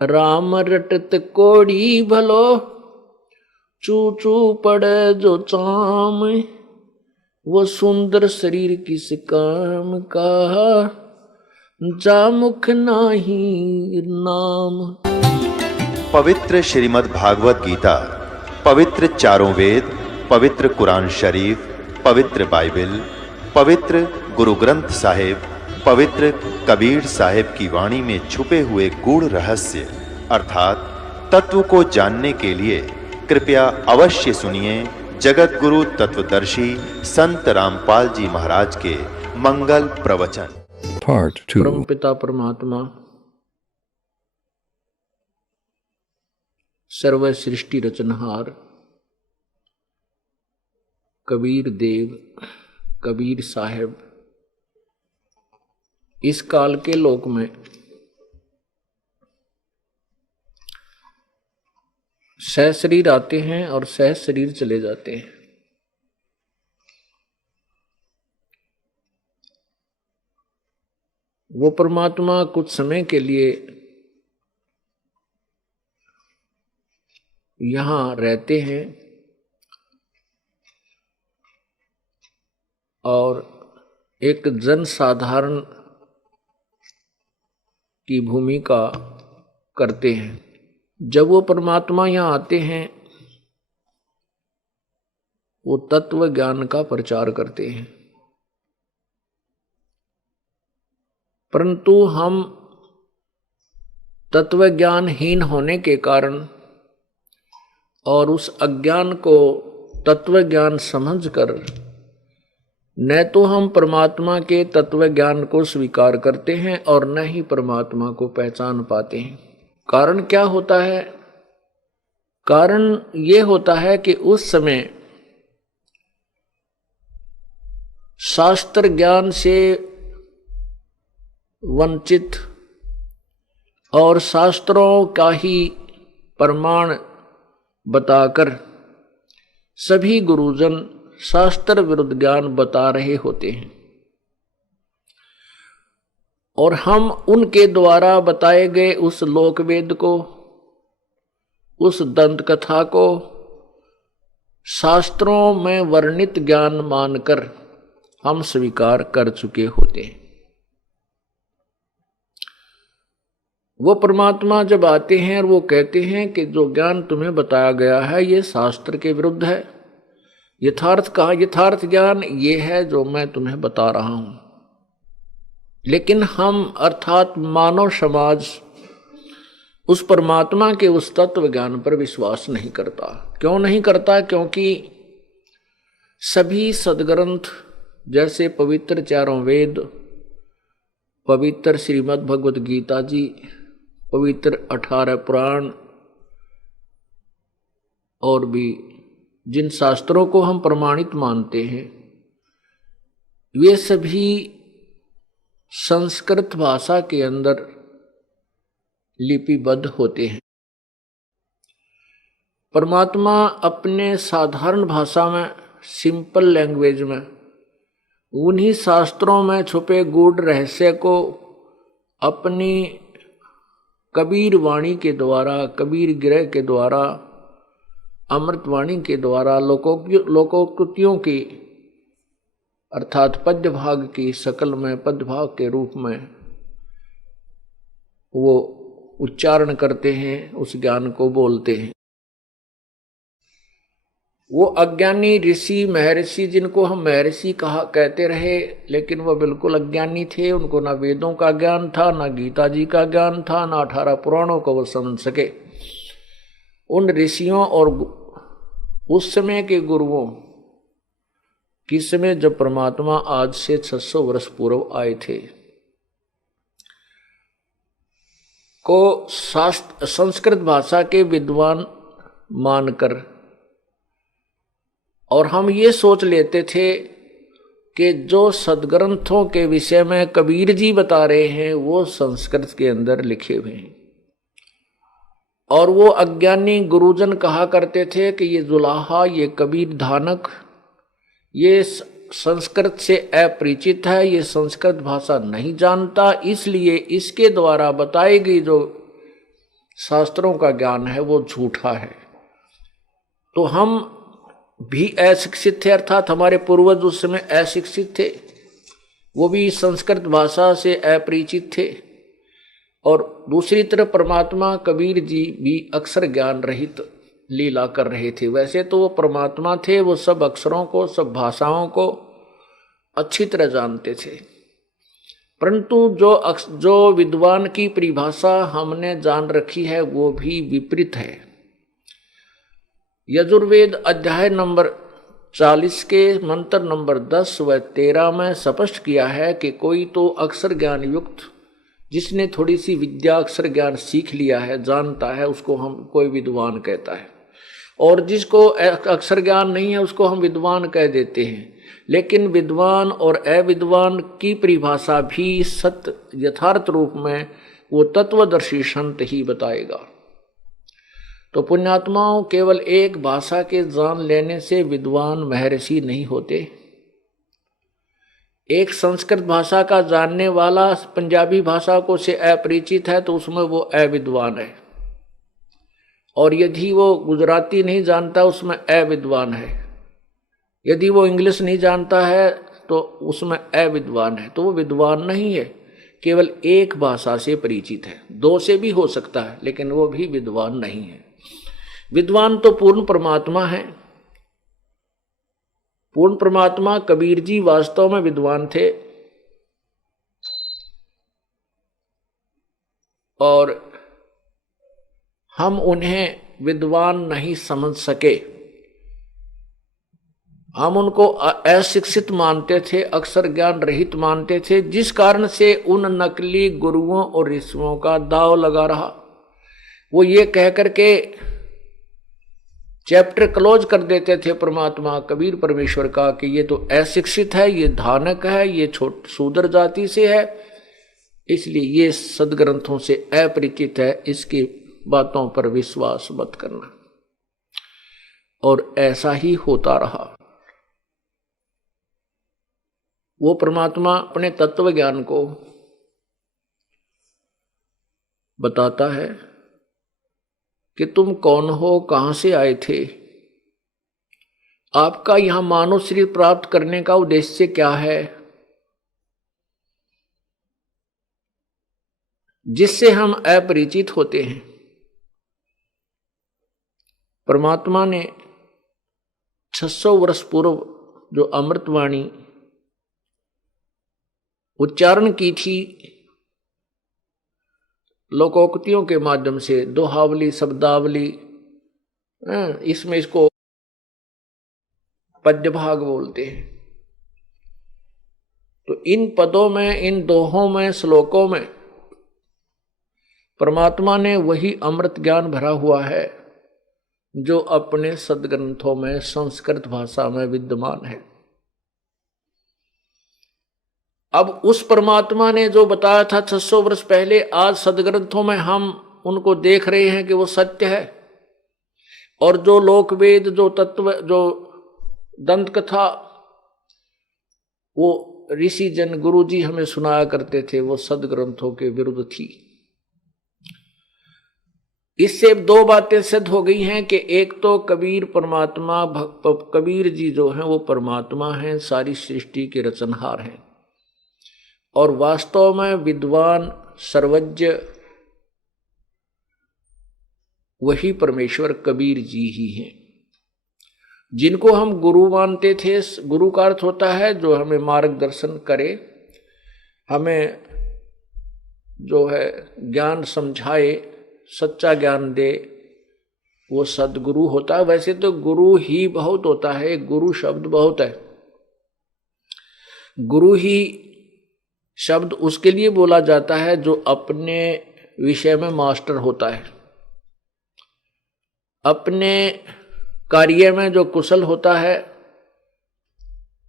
राम रटत कोड़ी भलो, चू चू पड़े जो चाम, वो सुंदर शरीर किस काम का, जा मुख नाही नाम। पवित्र श्रीमद् भागवत गीता, पवित्र चारों वेद, पवित्र कुरान शरीफ, पवित्र बाइबल, पवित्र गुरु ग्रंथ साहिब, पवित्र कबीर साहिब की वाणी में छुपे हुए गूढ़ रहस्य अर्थात तत्व को जानने के लिए कृपया अवश्य सुनिए जगत गुरु तत्वदर्शी संत रामपाल जी महाराज के मंगल प्रवचन। Part 2. परम पिता परमात्मा सर्व सृष्टि रचनहार कबीर देव कबीर साहिब इस काल के लोक में सह शरीर आते हैं और सह शरीर चले जाते हैं। वो परमात्मा कुछ समय के लिए यहां रहते हैं और एक जन साधारण की भूमिका करते हैं। जब वो परमात्मा यहाँ आते हैं वो तत्व ज्ञान का प्रचार करते हैं, परंतु हम तत्व ज्ञानहीन होने के कारण और उस अज्ञान को तत्व ज्ञान समझकर न तो हम परमात्मा के तत्व ज्ञान को स्वीकार करते हैं और न ही परमात्मा को पहचान पाते हैं। कारण क्या होता है? कारण ये होता है कि उस समय शास्त्र ज्ञान से वंचित और शास्त्रों का ही प्रमाण बताकर सभी गुरुजन शास्त्र विरुद्ध ज्ञान बता रहे होते हैं और हम उनके द्वारा बताए गए उस लोकवेद को, उस दंत कथा को शास्त्रों में वर्णित ज्ञान मानकर हम स्वीकार कर चुके होते हैं। वो परमात्मा जब आते हैं और वो कहते हैं कि जो ज्ञान तुम्हें बताया गया है ये शास्त्र के विरुद्ध है, यथार्थ का यथार्थ ज्ञान ये है जो मैं तुम्हें बता रहा हूं। लेकिन हम अर्थात मानव समाज उस परमात्मा के उस तत्व ज्ञान पर विश्वास नहीं करता। क्यों नहीं करता? क्योंकि सभी सदग्रंथ जैसे पवित्र चारों वेद, पवित्र श्रीमद् भगवत गीता जी, पवित्र 18 पुराण और भी जिन शास्त्रों को हम प्रमाणित मानते हैं वे सभी संस्कृत भाषा के अंदर लिपिबद्ध होते हैं। परमात्मा अपने साधारण भाषा में, सिंपल लैंग्वेज में, उन्हीं शास्त्रों में छुपे गूढ़ रहस्य को अपनी कबीर वाणी के द्वारा, कबीर गिरह के द्वारा, अमृत वाणी के द्वारा लोकोक्तियों की अर्थात पद्य भाग की शकल में, पद्य भाग के रूप में वो उच्चारण करते हैं, उस ज्ञान को बोलते हैं। वो अज्ञानी ऋषि महर्षि जिनको हम महर्षि कहते रहे, लेकिन वो बिल्कुल अज्ञानी थे। उनको ना वेदों का ज्ञान था, ना गीता जी का ज्ञान था, ना 18 पुराणों को वो समझ सके। उन ऋषियों और उस समय के गुरुओं किस समय जब परमात्मा आज से 600 वर्ष पूर्व आए थे को संस्कृत भाषा के विद्वान मानकर और हम ये सोच लेते थे कि जो सदग्रंथों के विषय में कबीर जी बता रहे हैं वो संस्कृत के अंदर लिखे हुए हैं। और वो अज्ञानी गुरुजन कहा करते थे कि ये जुलाहा, ये कबीर धानक, ये संस्कृत से अपरिचित है, ये संस्कृत भाषा नहीं जानता, इसलिए इसके द्वारा बताई गई जो शास्त्रों का ज्ञान है वो झूठा है। तो हम भी अशिक्षित थे, अर्थात हमारे पूर्वज उस समय अशिक्षित थे, वो भी संस्कृत भाषा से अपरिचित थे। और दूसरी तरफ परमात्मा कबीर जी भी अक्षर ज्ञान रहित लीला कर रहे थे। वैसे तो वो परमात्मा थे, वो सब अक्षरों को, सब भाषाओं को अच्छी तरह जानते थे, परंतु जो विद्वान की परिभाषा हमने जान रखी है वो भी विपरीत है। यजुर्वेद अध्याय नंबर 40 के मंत्र नंबर 10 व 13 में स्पष्ट किया है कि कोई तो अक्षर ज्ञान युक्त, जिसने थोड़ी सी विद्या अक्षर ज्ञान सीख लिया है, जानता है, उसको हम कोई विद्वान कहता है। और जिसको अक्षर ज्ञान नहीं है उसको हम विद्वान कह देते हैं। लेकिन विद्वान और अविद्वान की परिभाषा भी सत्य यथार्थ रूप में वो तत्वदर्शी संत ही बताएगा। तो पुण्यात्माओं, केवल एक भाषा के जान लेने से विद्वान महर्षि नहीं होते। एक संस्कृत भाषा का जानने वाला पंजाबी भाषा को से अपरिचित है तो उसमें वो अविद्वान है, और यदि वो गुजराती नहीं जानता उसमें अविद्वान है, यदि वो इंग्लिश नहीं जानता है तो उसमें अविद्वान है। तो वो विद्वान नहीं है, केवल एक भाषा से परिचित है। दो से भी हो सकता है लेकिन वो भी विद्वान नहीं है। विद्वान तो पूर्ण परमात्मा है। पूर्ण परमात्मा कबीर जी वास्तव में विद्वान थे, और हम उन्हें विद्वान नहीं समझ सके। हम उनको अशिक्षित मानते थे, अक्षर ज्ञान रहित मानते थे, जिस कारण से उन नकली गुरुओं और ऋषियों का दाव लगा रहा। वो ये कह करके चैप्टर क्लोज कर देते थे परमात्मा कबीर परमेश्वर का कि ये तो अशिक्षित है, ये धानक है, ये शूद्र जाति से है, इसलिए ये सदग्रंथों से अपरिचित है, इसकी बातों पर विश्वास मत करना। और ऐसा ही होता रहा। वो परमात्मा अपने तत्व ज्ञान को बताता है कि तुम कौन हो, कहां से आए थे, आपका यहां मानव शरीर प्राप्त करने का उद्देश्य क्या है, जिससे हम अपरिचित होते हैं। परमात्मा ने 600 वर्ष पूर्व जो अमृतवाणी उच्चारण की थी लोकोक्तियों के माध्यम से, दोहावली, शब्दावली, इसमें इसको पद्य भाग बोलते हैं। तो इन पदों में, इन दोहों में, श्लोकों में परमात्मा ने वही अमृत ज्ञान भरा हुआ है जो अपने सदग्रंथों में संस्कृत भाषा में विद्यमान है। अब उस परमात्मा ने जो बताया था 600 वर्ष पहले, आज सदग्रंथों में हम उनको देख रहे हैं कि वो सत्य है। और जो लोकवेद, जो तत्व, जो दंत कथा वो ऋषि जन, गुरु जी हमें सुनाया करते थे, वो सदग्रंथों के विरुद्ध थी। इससे दो बातें सिद्ध हो गई हैं कि एक तो कबीर परमात्मा, कबीर जी जो हैं वो परमात्मा हैं, सारी सृष्टि के रचनहार हैं, और वास्तव में विद्वान सर्वज्ञ वही परमेश्वर कबीर जी ही हैं, जिनको हम गुरु मानते थे। गुरु का अर्थ होता है जो हमें मार्गदर्शन करे, हमें जो है ज्ञान समझाए, सच्चा ज्ञान दे, वो सदगुरु होता है। वैसे तो गुरु ही बहुत होता है, गुरु शब्द बहुत है। गुरु ही शब्द उसके लिए बोला जाता है जो अपने विषय में मास्टर होता है, अपने कार्य में जो कुशल होता है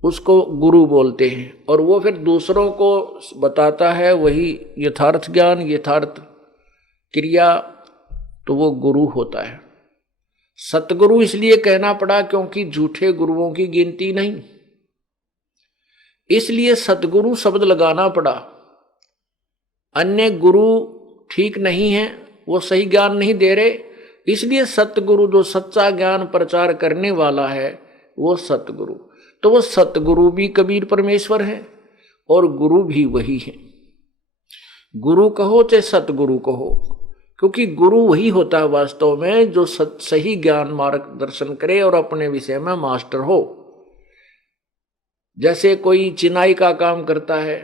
उसको गुरु बोलते हैं, और वो फिर दूसरों को बताता है वही यथार्थ ज्ञान, यथार्थ क्रिया, तो वो गुरु होता है। सतगुरु इसलिए कहना पड़ा क्योंकि झूठे गुरुओं की गिनती नहीं, इसलिए सतगुरु शब्द लगाना पड़ा। अन्य गुरु ठीक नहीं है, वो सही ज्ञान नहीं दे रहे। इसलिए सतगुरु जो सच्चा ज्ञान प्रचार करने वाला है वो सतगुरु। तो वो सतगुरु भी कबीर परमेश्वर है और गुरु भी वही है। गुरु कहो चाहे सतगुरु कहो, क्योंकि गुरु वही होता है वास्तव में जो सही ज्ञान मार्गदर्शन करे और अपने विषय में मास्टर हो। जैसे कोई चिनाई का काम करता है,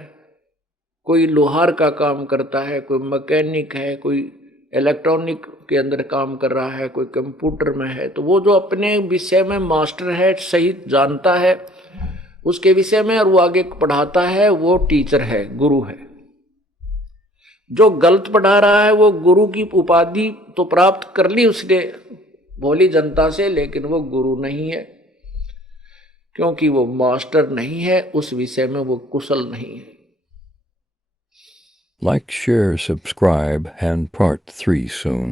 कोई लोहार का काम करता है, कोई मैकेनिक है, कोई इलेक्ट्रॉनिक के अंदर काम कर रहा है, कोई कंप्यूटर में है, तो वो जो अपने विषय में मास्टर है, सही जानता है उसके विषय में और वो आगे पढ़ाता है, वो टीचर है, गुरु है। जो गलत पढ़ा रहा है वो गुरु की उपाधि तो प्राप्त कर ली उसने भोली जनता से, लेकिन वो गुरु नहीं है, क्योंकि वो मास्टर नहीं है, उस विषय में वो कुशल नहीं है। Like, share, subscribe, and part 3 soon.